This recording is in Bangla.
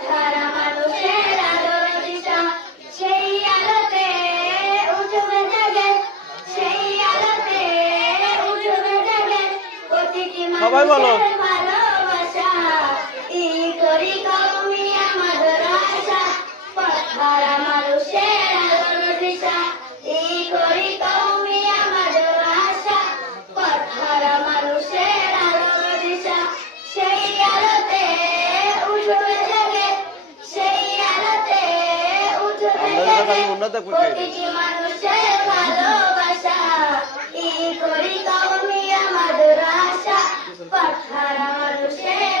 পাঠারা মানুষের আলোর দিশা, সেই আলোতে উঠবে জেগে, সেই আলোতে উঠবে জেগে প্রতিটি সবাই বলো। মানুষের ভালোবাসা। ই করি কওমি আমাদের আশা, পাঠারা মানুষের আলোর দিশা। ই করি কওমি আমাদের আশা, পাঠারা মানুষের আলোর দিশা। সেই আলোতে উঠবে জেগে, সেই আলোতে উঠবে জেগে প্রতিটি মানুষের ভালোবাসা। ই করি কওমি আমাদের আশা, পাঠারা মানুষের